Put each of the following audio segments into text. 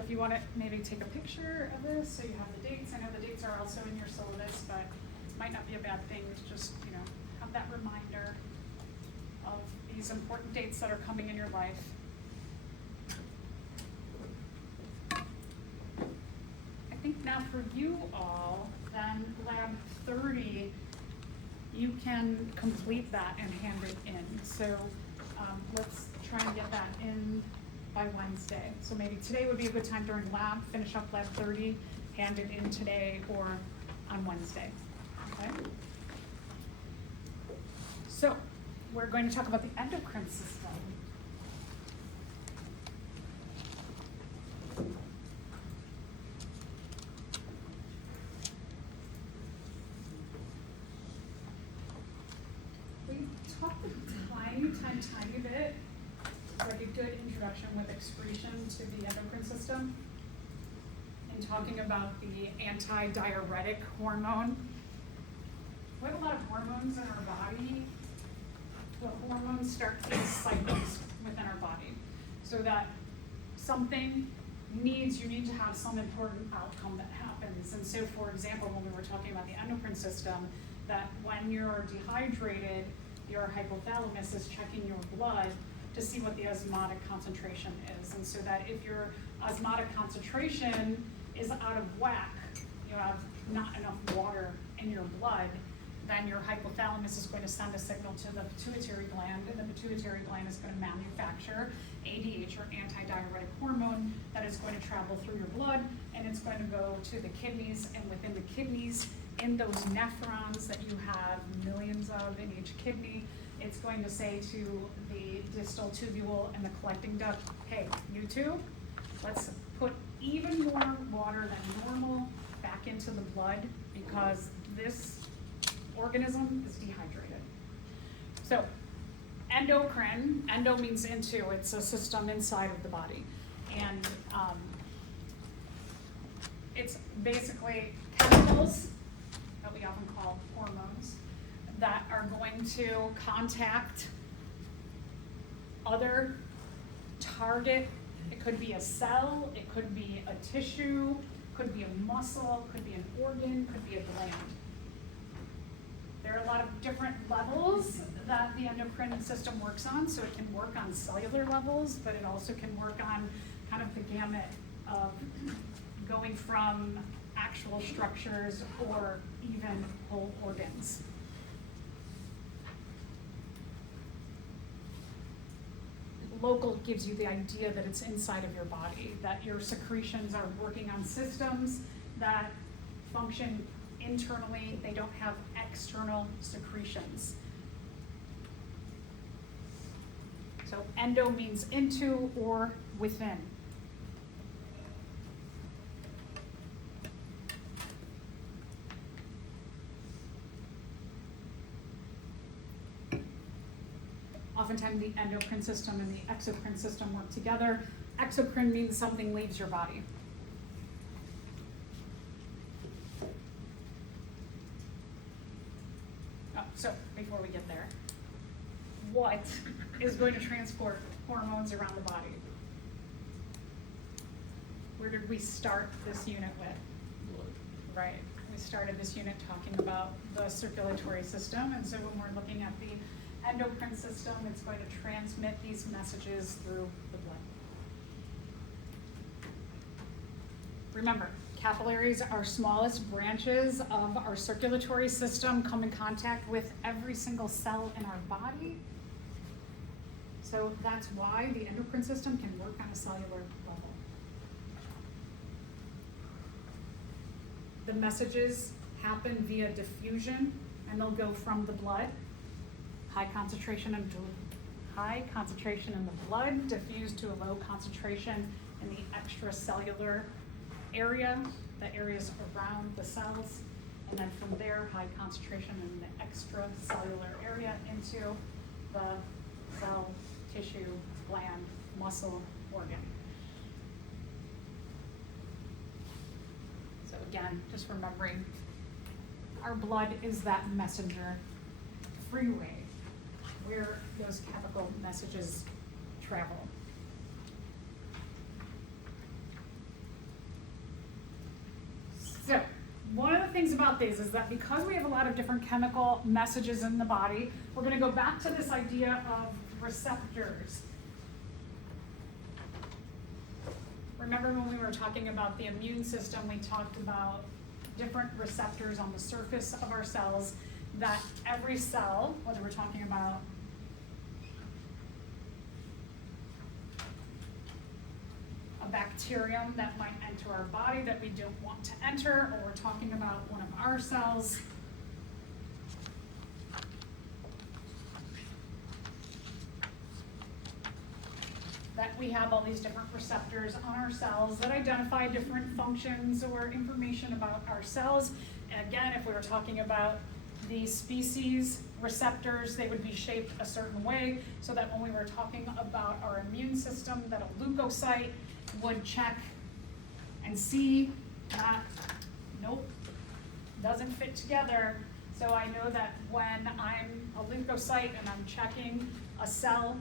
if you want to maybe take a picture of this so you have the dates. I know the dates are also in your syllabus, but it might not be a bad thing to just, have that reminder of these important dates that are coming in your life. I think now for you all, then lab 30, you can complete that and hand it in. So let's try and get that in by Wednesday. So maybe today would be a good time during lab, finish up lab 30, hand it in today or on Wednesday, okay? So we're going to talk about the endocrine system. We talked a tiny bit, like a good introduction with excretion to the endocrine system, and talking about the anti-diuretic hormone. We have a lot of hormones in our body. The hormones start these cycles within our body, so that you need to have some important outcome that happens. And so, for example, when we were talking about the endocrine system, that when you're dehydrated, your hypothalamus is checking your blood to see what the osmotic concentration is. And so that if your osmotic concentration is out of whack, you have not enough water in your blood, then your hypothalamus is going to send a signal to the pituitary gland, and the pituitary gland is going to manufacture ADH, or anti-diuretic hormone, that is going to travel through your blood, and it's going to go to the kidneys, and within the kidneys, in those nephrons that you have millions of in each kidney, it's going to say to the distal tubule and the collecting duct, hey, you two, let's put even more water than normal back into the blood, because this organism is dehydrated. So endocrine, endo means into, it's a system inside of the body. And it's basically chemicals that we often call hormones that are going to contact other target. It could be a cell, it could be a tissue, could be a muscle, could be an organ, could be a gland. There are a lot of different levels that the endocrine system works on. So it can work on cellular levels, but it also can work on kind of the gamut of going from actual structures or even whole organs. Local gives you the idea that it's inside of your body, that your secretions are working on systems that function internally, they don't have external secretions. So endo means into or within. Oftentimes the endocrine system and the exocrine system work together. Exocrine means something leaves your body. So before we get there, what is going to transport hormones around the body? Where did we start this unit with? Blood. Right, we started this unit talking about the circulatory system, and so when we're looking at the endocrine system, it's going to transmit these messages through the blood. Remember, capillaries are smallest branches of our circulatory system, come in contact with every single cell in our body. So that's why the endocrine system can work on a cellular level. The messages happen via diffusion, and they'll go from the blood, high concentration in the blood, diffuse to a low concentration in the extracellular area, the areas around the cells, and then from there, high concentration in the extracellular area into the cell, tissue, gland, muscle, organ. So again, just remembering, our blood is that messenger freeway where those chemical messages travel. the things about these is that because we have a lot of different chemical messages in the body, we're going to go back to this idea of receptors. Remember when we were talking about the immune system, we talked about different receptors on the surface of our cells, that every cell, whether we're talking about a bacterium that might enter our body that we don't want to enter, or we're talking about one of our cells, that we have all these different receptors on our cells that identify different functions or information about our cells. And again, if we were talking about the species receptors, they would be shaped a certain way so that when we were talking about our immune system, that a leukocyte would check and see that, nope, doesn't fit together. So I know that when I'm a leukocyte and I'm checking a cell,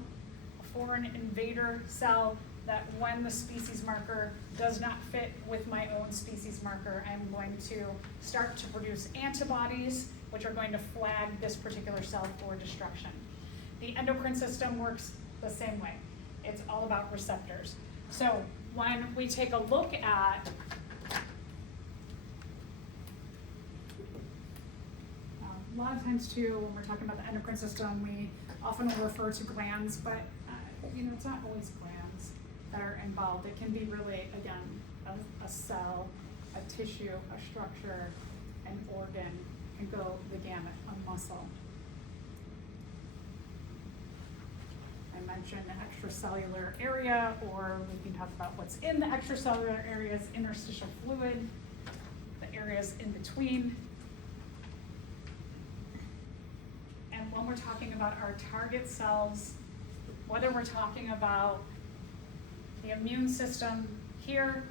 foreign invader cell, that when the species marker does not fit with my own species marker, I'm going to start to produce antibodies, which are going to flag this particular cell for destruction. The endocrine system works the same way. It's all about receptors. So when we take a look at a lot of times too, when we're talking about the endocrine system, we often will refer to glands, but it's not always glands that are involved. It can be really, again, a cell, a tissue, a structure, an organ, can go the gamut, a muscle. I mentioned the extracellular area, or we can talk about what's in the extracellular areas, interstitial fluid, the areas in between. And when we're talking about our target cells, whether we're talking about the immune system here,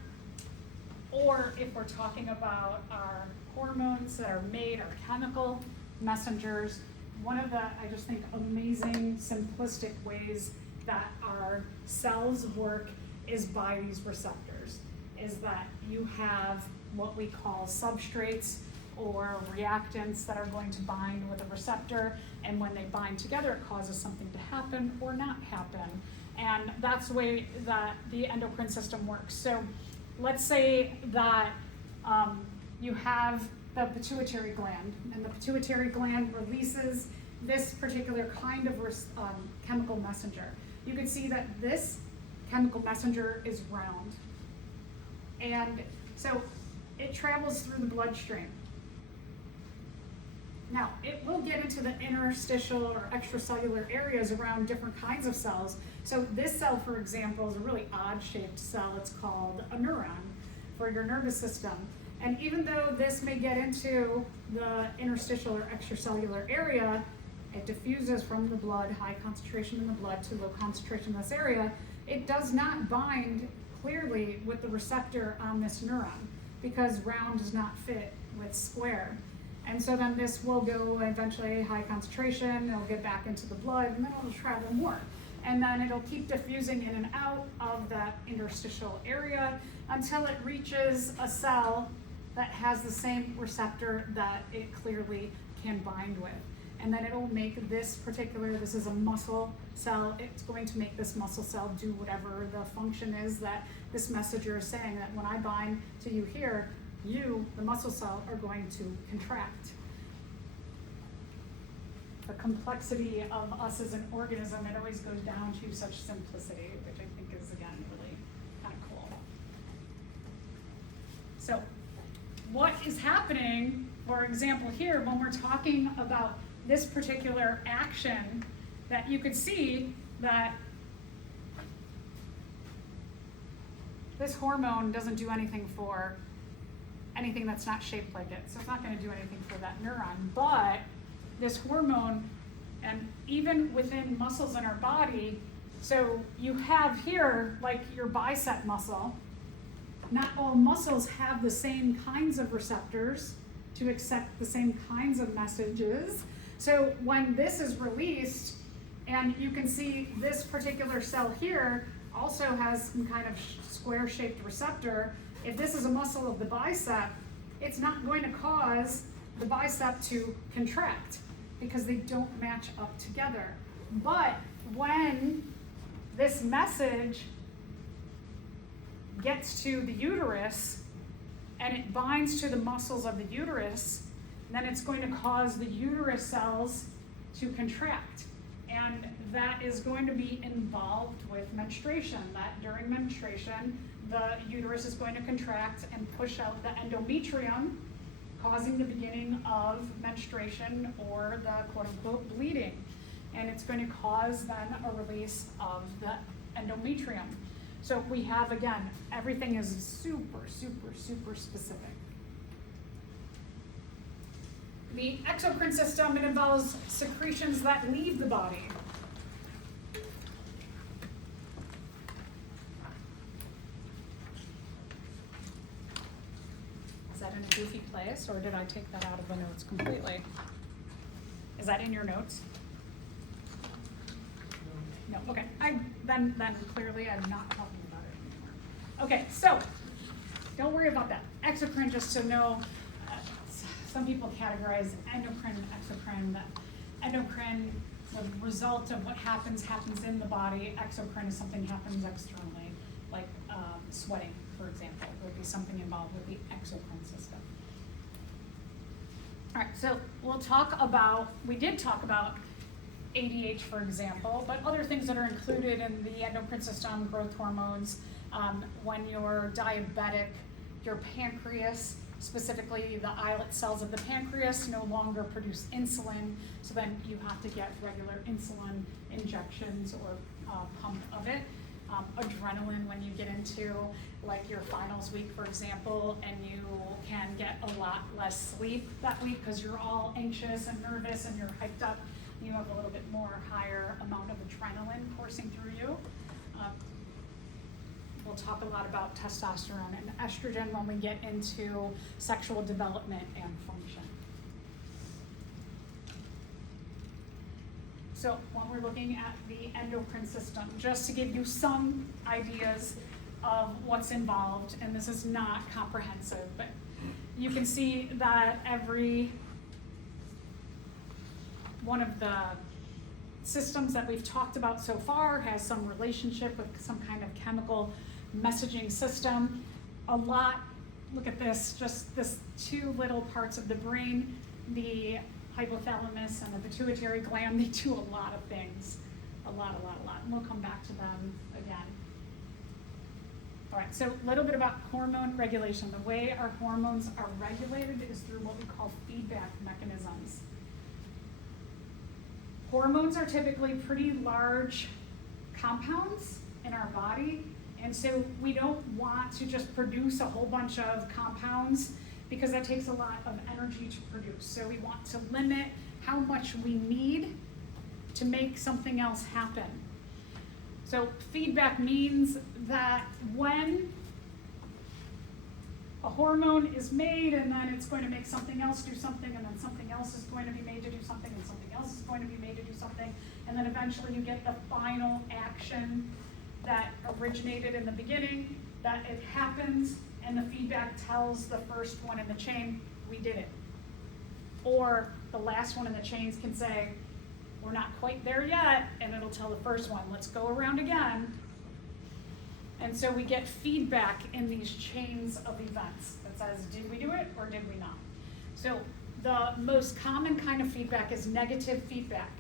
or if we're talking about our hormones that are made, our chemical messengers, one of the, I just think, amazing, simplistic ways that our cells work is by these receptors, is that you have what we call substrates or reactants that are going to bind with a receptor, and when they bind together, it causes something to happen or not happen. And that's the way that the endocrine system works. So let's say that you have the pituitary gland, and the pituitary gland releases this particular kind of chemical messenger. You can see that this chemical messenger is round. And so it travels through the bloodstream. Now, it will get into the interstitial or extracellular areas around different kinds of cells. So this cell, for example, is a really odd-shaped cell. It's called a neuron for your nervous system. And even though this may get into the interstitial or extracellular area, it diffuses from the blood, high concentration in the blood to low concentration in this area, it does not bind clearly with the receptor on this neuron because round does not fit with square. And so then this will go eventually high concentration, it'll get back into the blood, and then it'll travel more. And then it'll keep diffusing in and out of that interstitial area until it reaches a cell that has the same receptor that it clearly can bind with. And then it'll make this particular, this is a muscle cell, it's going to make this muscle cell do whatever the function is that this messenger is saying, that when I bind to you here, you, the muscle cell, are going to contract. The complexity of us as an organism, it always goes down to such simplicity, which I think is, again, really kind of cool. So, what is happening, for example, here, when we're talking about this particular action, that you could see that this hormone doesn't do anything for anything that's not shaped like it. So it's not going to do anything for that neuron. But this hormone, and even within muscles in our body, so you have here, like your bicep muscle, not all muscles have the same kinds of receptors to accept the same kinds of messages. So when this is released, and you can see this particular cell here also has some kind of square-shaped receptor. If this is a muscle of the bicep, it's not going to cause the bicep to contract because they don't match up together. But when this message gets to the uterus and it binds to the muscles of the uterus, then it's going to cause the uterus cells to contract. And that is going to be involved with menstruation. That during menstruation, the uterus is going to contract and push out the endometrium, causing the beginning of menstruation or the quote-unquote bleeding. And it's going to cause then a release of the endometrium. So we have, again, everything is super, super, super specific. The exocrine system, it involves secretions that leave the body. Is that in a goofy place, or did I take that out of the notes completely? Is that in your notes? No, okay. Then clearly I'm not talking about it anymore. Okay, so don't worry about that. Exocrine, just to know, some people categorize endocrine and exocrine. That endocrine, the result of what happens in the body. Exocrine is something happens externally, like sweating, for example, would be something involved with the exocrine system. All right, so we did talk about ADH, for example, but other things that are included in the endocrine system, growth hormones. When you're diabetic, your pancreas, specifically the islet cells of the pancreas, no longer produce insulin, so then you have to get regular insulin injections or pump of it. Adrenaline, when you get into like your finals week, for example, and you can get a lot less sleep that week because you're all anxious and nervous and you're hyped up. You have a little bit more higher amount of adrenaline coursing through you. We'll talk a lot about testosterone and estrogen when we get into sexual development and function. So when we're looking at the endocrine system, just to give you some ideas of what's involved, and this is not comprehensive, but you can see that every one of the systems that we've talked about so far has some relationship with some kind of chemical messaging system. A lot, look at this, just this two little parts of the brain, the hypothalamus and the pituitary gland, they do a lot of things, a lot, and we'll come back to them again. All right, so a little bit about hormone regulation. The way our hormones are regulated is through what we call feedback mechanisms. Hormones are typically pretty large compounds in our body, and so we don't want to just produce a whole bunch of compounds because that takes a lot of energy to produce. So we want to limit how much we need to make something else happen. So feedback means that when a hormone is made and then it's going to make something else do something, and then something else is going to be made to do something, and something else is going to be made to do something, and then eventually you get the final action that originated in the beginning, that it happens, and the feedback tells the first one in the chain, we did it. Or the last one in the chains can say, we're not quite there yet, and it'll tell the first one, let's go around again. And so we get feedback in these chains of events that says, did we do it or did we not? So the most common kind of feedback is negative feedback.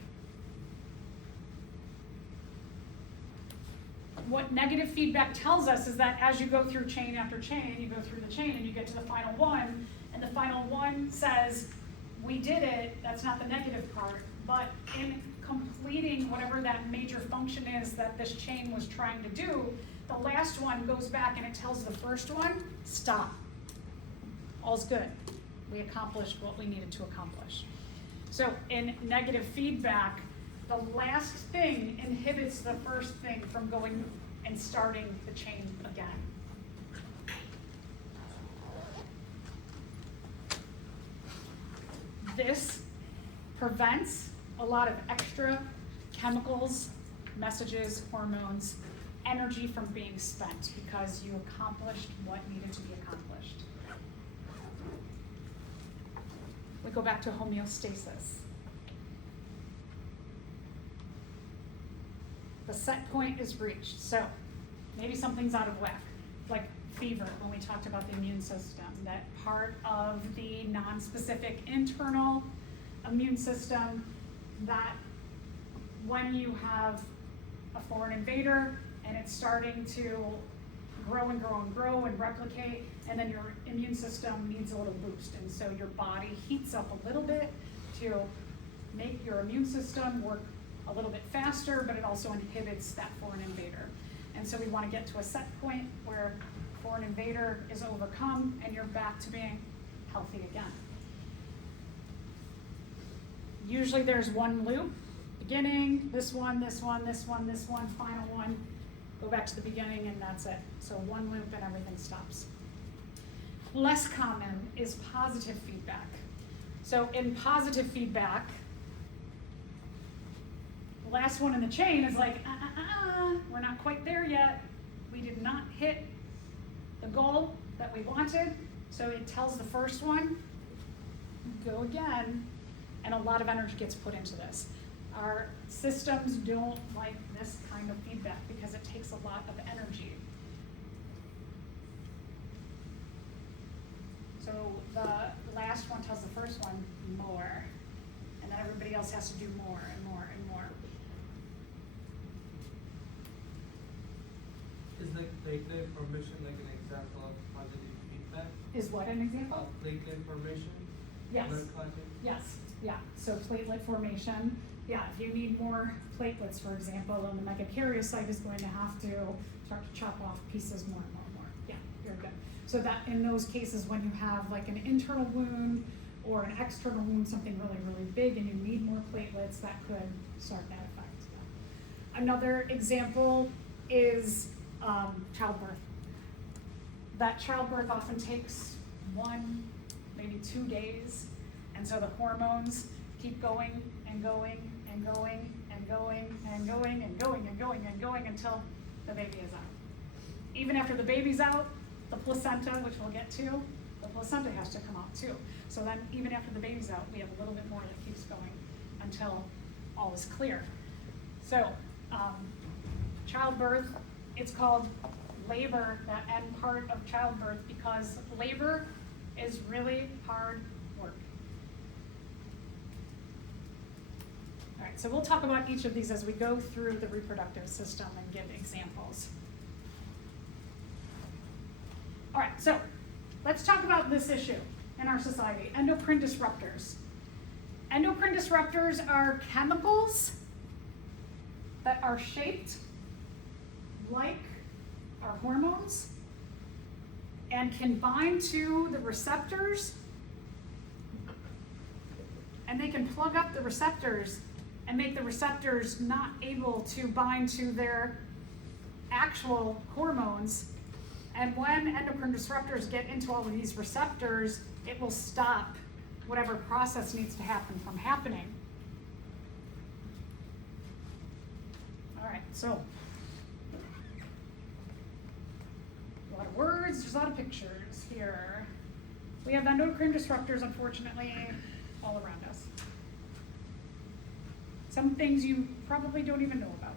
What negative feedback tells us is that as you go through chain after chain, you go through the chain and you get to the final one, and the final one says, we did it, that's not the negative part, but in completing whatever that major function is that this chain was trying to do, the last one goes back and it tells the first one, stop. All's good. We accomplished what we needed to accomplish. So in negative feedback, the last thing inhibits the first thing from going and starting the chain again. This prevents a lot of extra chemicals, messages, hormones, energy from being spent because you accomplished what needed to be accomplished. we go back to homeostasis. The set point is reached. So maybe something's out of whack, like fever when we talked about the immune system, that part of the non-specific internal immune system, that when you have a foreign invader and it's starting to grow and grow and grow and replicate, and then your immune system needs a little boost, and so your body heats up a little bit to make your immune system work a little bit faster, but it also inhibits that foreign invader. And so we want to get to a set point where foreign invader is overcome and you're back to being healthy again. Usually there's one loop, beginning, this one, this one, this one, this one, final one, go back to the beginning, and that's it. So one loop and everything stops. Less common is positive feedback. So in positive feedback, the last one in the chain is like, we're not quite there yet. We did not hit the goal that we wanted. So it tells the first one, go again, and a lot of energy gets put into this. Our systems don't like this kind of feedback because it takes a lot of energy. So the last one tells the first one more, and then everybody else has to do more and more and more. Is like platelet formation like an example of positive feedback? Is what an example? Platelet formation? Yes. Blood clotting? Yes, yeah, so platelet formation, yeah, if you need more platelets, for example, then the megakaryocyte is going to have to start to chop off pieces more and more and more. Yeah, you're good. So that in those cases when you have like an internal wound or an external wound, something really, really big, and you need more platelets, that could start that effect. Yeah. Another example is childbirth. That childbirth often takes 1, maybe 2 days, and so the hormones keep going and going and going and going and going and going and going and going until the baby is out. Even after the baby's out, the placenta, which we'll get to, the placenta has to come out too. So then even after the baby's out, we have a little bit more that keeps going until all is clear. So childbirth, it's called labor, that end part of childbirth, because labor is really hard work. All right, so we'll talk about each of these as we go through the reproductive system and give examples. All right, so let's talk about this issue in our society, endocrine disruptors. Endocrine disruptors are chemicals that are shaped like our hormones and can bind to the receptors, and they can plug up the receptors and make the receptors not able to bind to their actual hormones. And when endocrine disruptors get into all of these receptors, it will stop whatever process needs to happen from happening. All right, so a lot of words, there's a lot of pictures here. We have endocrine disruptors, unfortunately, all around us. Some things you probably don't even know about.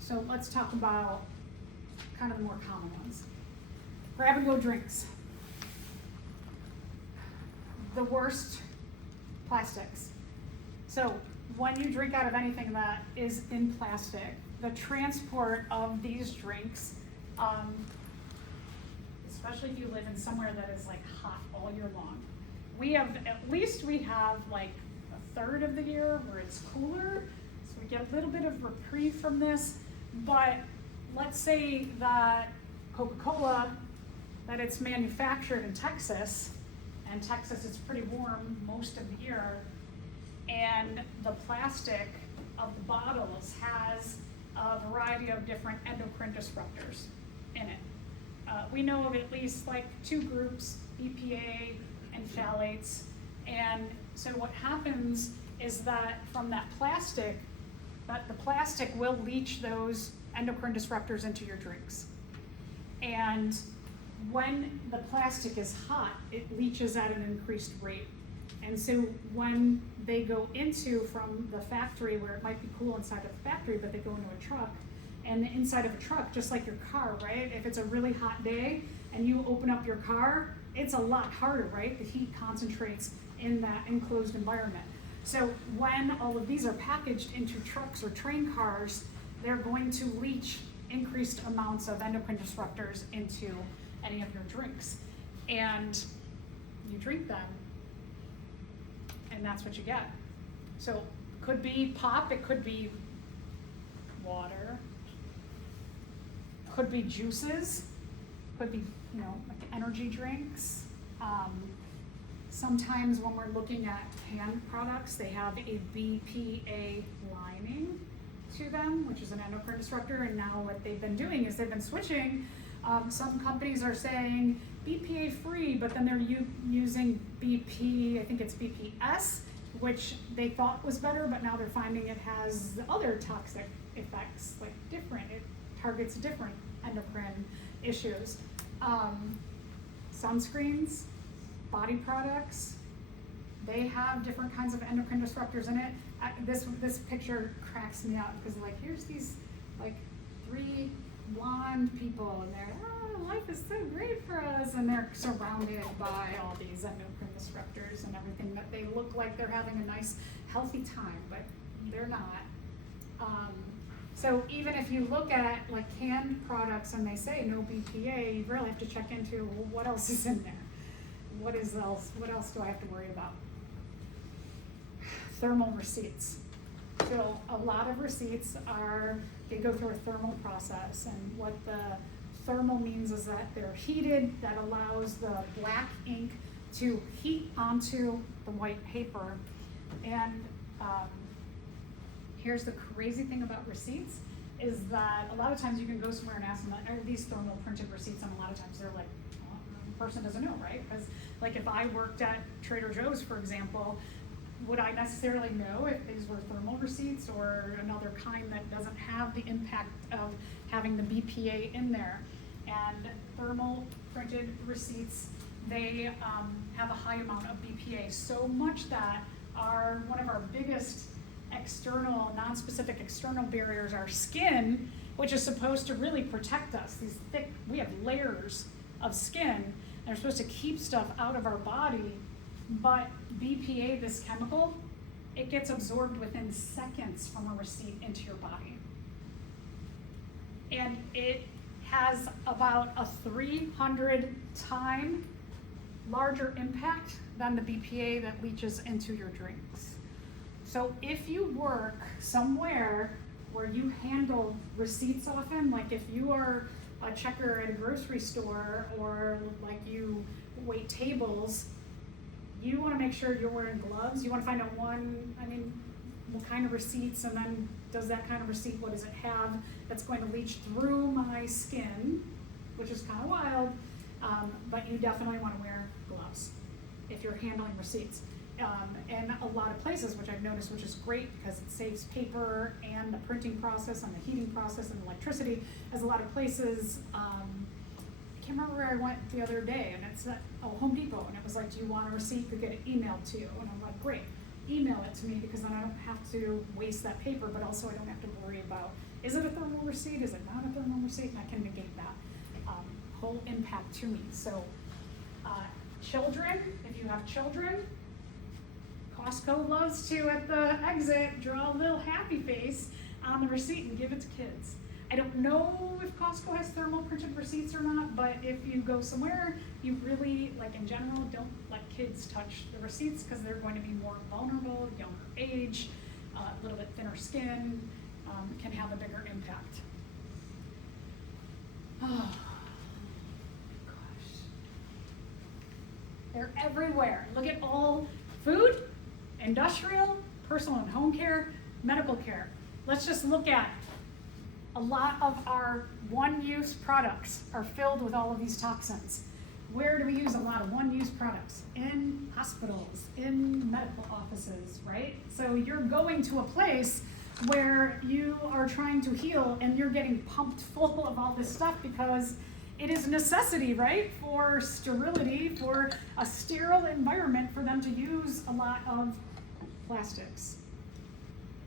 So let's talk about kind of the more common ones. Grab-and-go drinks. The worst, plastics. So when you drink out of anything that is in plastic, the transport of these drinks, especially if you live in somewhere that is like hot all year long. We have like a third of the year where it's cooler, so we get a little bit of reprieve from this. But let's say that Coca-Cola, that it's manufactured in Texas, and Texas is pretty warm most of the year, and the plastic of the bottles has a variety of different endocrine disruptors in it. We know of at least like 2 groups, BPA and phthalates, and so what happens is that from that plastic, that the plastic will leach those endocrine disruptors into your drinks. And when the plastic is hot, it leaches at an increased rate. And so when they go into from the factory, where it might be cool inside of the factory, but they go into a truck, and the inside of a truck, just like your car, right? If it's a really hot day and you open up your car, it's a lot harder, right? The heat concentrates in that enclosed environment. So when all of these are packaged into trucks or train cars, they're going to leach increased amounts of endocrine disruptors into any of your drinks. And you drink them, and that's what you get. So could be pop, it could be water, could be juices, could be, like energy drinks. Sometimes when we're looking at canned products, they have a BPA lining to them, which is an endocrine disruptor, and now what they've been doing is they've been switching. Some companies are saying BPA free, but then they're using BP, I think it's BPS, which they thought was better, but now they're finding it has other toxic effects, like different, it targets different endocrine issues. Sunscreens, body products, they have different kinds of endocrine disruptors in it. This picture cracks me up because like here's these like 3 blonde people and they're, life is so great for us, and they're surrounded by all these endocrine disruptors and everything that they look like they're having a nice healthy time, but they're not. So even if you look at like canned products and they say no BPA, you really have to check into what else is in there. What else do I have to worry about? Thermal receipts. So a lot of receipts they go through a thermal process, and what the thermal means is that they're heated, that allows the black ink to heat onto the white paper. And here's the crazy thing about receipts is that a lot of times you can go somewhere and ask them, are these thermal printed receipts? And a lot of times they're like, well, the person doesn't know, right? Because like if I worked at Trader Joe's, for example, would I necessarily know if these were thermal receipts or another kind that doesn't have the impact of having the BPA in there? And thermal printed receipts, they have a high amount of BPA, so much that one of our biggest external, non-specific external barriers, our skin, which is supposed to really protect us. These thick, we have layers of skin, and they're supposed to keep stuff out of our body, but BPA, this chemical, it gets absorbed within seconds from a receipt into your body. And it has about a 300-time larger impact than the BPA that leaches into your drinks. So if you work somewhere where you handle receipts often, like if you are a checker at a grocery store or like you wait tables, you want to make sure you're wearing gloves. You want to find out what kind of receipts, and then does that kind of receipt, what does it have that's going to leach through my skin, which is kind of wild, but you definitely want to wear gloves if you're handling receipts. And a lot of places, which I've noticed, which is great because it saves paper and the printing process and the heating process and electricity, as a lot of places, I can't remember where I went the other day, and it's at Home Depot, and it was like, do you want a receipt to get it emailed to you? And I'm like, great, email it to me, because then I don't have to waste that paper, but also I don't have to worry about, is it a thermal receipt, is it not a thermal receipt, and I can negate that whole impact to me. So children, if you have children, Costco loves to, at the exit, draw a little happy face on the receipt and give it to kids. I don't know if Costco has thermal printed receipts or not, but if you go somewhere, you really, like in general, don't let kids touch the receipts because they're going to be more vulnerable, younger age, a little bit thinner skin, can have a bigger impact. Oh, gosh. They're everywhere. Look at all food, industrial, personal and home care, medical care. Let's just look at a lot of our one-use products are filled with all of these toxins. Where do we use a lot of one-use products? In hospitals, in medical offices, right? So you're going to a place where you are trying to heal and you're getting pumped full of all this stuff because it is a necessity, right, for sterility, for a sterile environment for them to use a lot of plastics.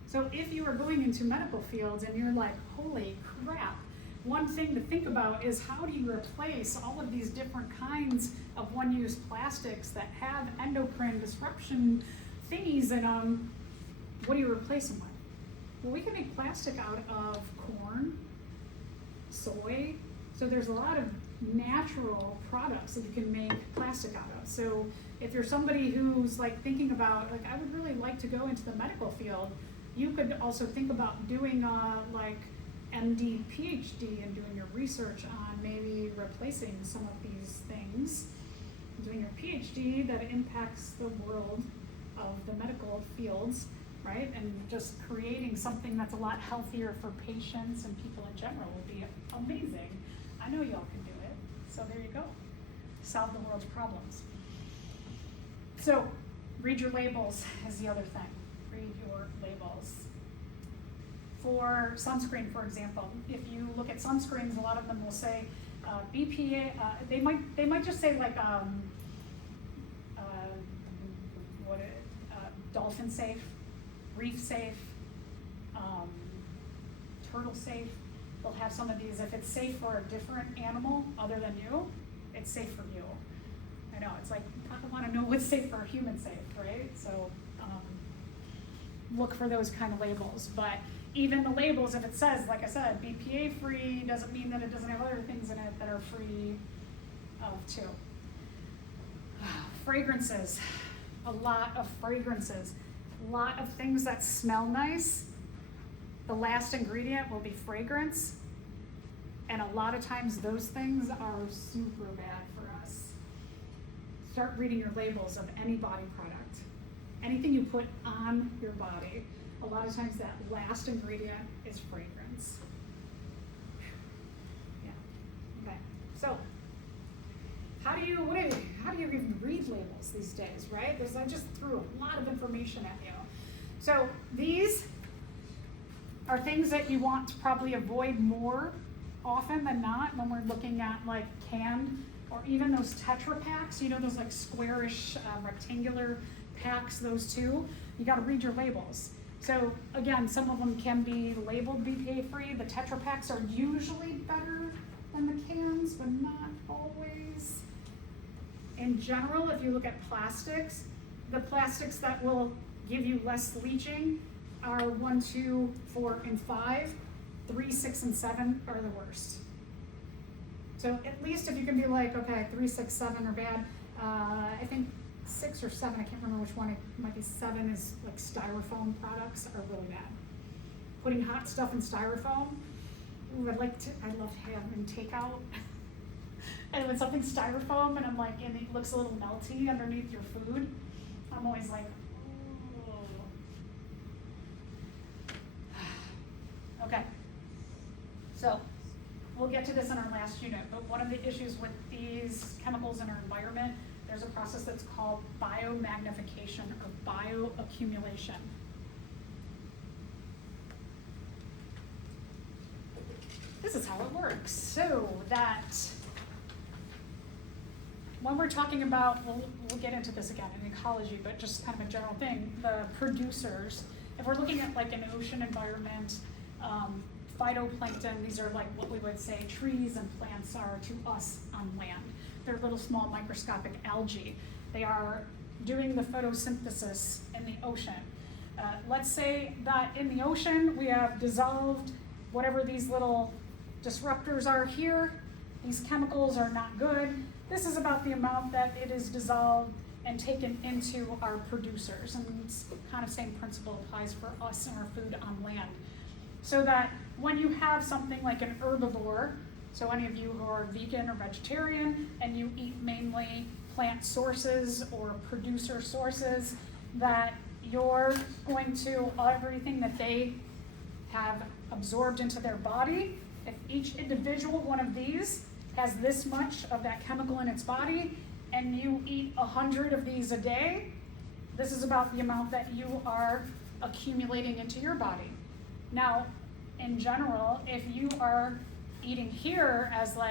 So if you are going into medical fields and you're like, holy crap, one thing to think about is how do you replace all of these different kinds of one-use plastics that have endocrine disruption thingies in them? What do you replace them with? Well, we can make plastic out of corn, soy, so there's a lot of natural products that you can make plastic out of. So if you're somebody who's like thinking about, like, I would really like to go into the medical field, you could also think about doing like MD, PhD, and doing your research on maybe replacing some of these things, doing your PhD that impacts the world of the medical fields, right? And just creating something that's a lot healthier for patients and people in general would be amazing. I know y'all can do it, so there you go. Solve the world's problems. So, read your labels is the other thing. Read your labels. For sunscreen, for example, if you look at sunscreens, a lot of them will say BPA. They might just say like dolphin safe, reef safe, turtle safe. They'll have some of these. If it's safe for a different animal other than you, it's safe for you. I know, it's like, I want to know what's safe for a human safe, right? So look for those kind of labels. But even the labels, if it says, like I said, BPA free, doesn't mean that it doesn't have other things in it that are free of too. Fragrances, a lot of fragrances, a lot of things that smell nice. The last ingredient will be fragrance. And a lot of times those things are super bad for us. Start reading your labels of any body product. Anything you put on your body, a lot of times that last ingredient is fragrance. Yeah, okay. So, how do you even read labels these days, right? I just threw a lot of information at you. So these are things that you want to probably avoid more often than not when we're looking at like canned or even those Tetra packs, you know, those like squarish rectangular packs, those two. You got to read your labels. So again, some of them can be labeled BPA free. The Tetra packs are usually better than the cans, but not always. In general, if you look at plastics, the plastics that will give you less leaching are 1, 2, 4, and 5. 3, 6, and 7 are the worst. So at least if you can be like, okay, 3, 6, 7 are bad. I think 6 or 7, I can't remember which one. It might be 7 is like styrofoam products are really bad. Putting hot stuff in styrofoam. Ooh, I love having takeout. And when something's styrofoam and and it looks a little melty underneath your food, I'm always like, ooh. Okay. So we'll get to this in our last unit, but one of the issues with these chemicals in our environment, there's a process that's called biomagnification or bioaccumulation. This is how it works. So that when we're talking about, we'll get into this again in ecology, but just kind of a general thing, the producers, if we're looking at like an ocean environment, phytoplankton, these are like what we would say trees and plants are to us on land. They're little small microscopic algae. They are doing the photosynthesis in the ocean. Let's say that in the ocean we have dissolved whatever these little disruptors are here. These chemicals are not good. This is about the amount that it is dissolved and taken into our producers. And it's kind of same principle applies for us and our food on land. So that when you have something like an herbivore, so any of you who are vegan or vegetarian and you eat mainly plant sources or producer sources, that you're going to, everything that they have absorbed into their body, if each individual one of these has this much of that chemical in its body, and you eat 100 of these a day, this is about the amount that you are accumulating into your body. Now, in general, if you are eating here as like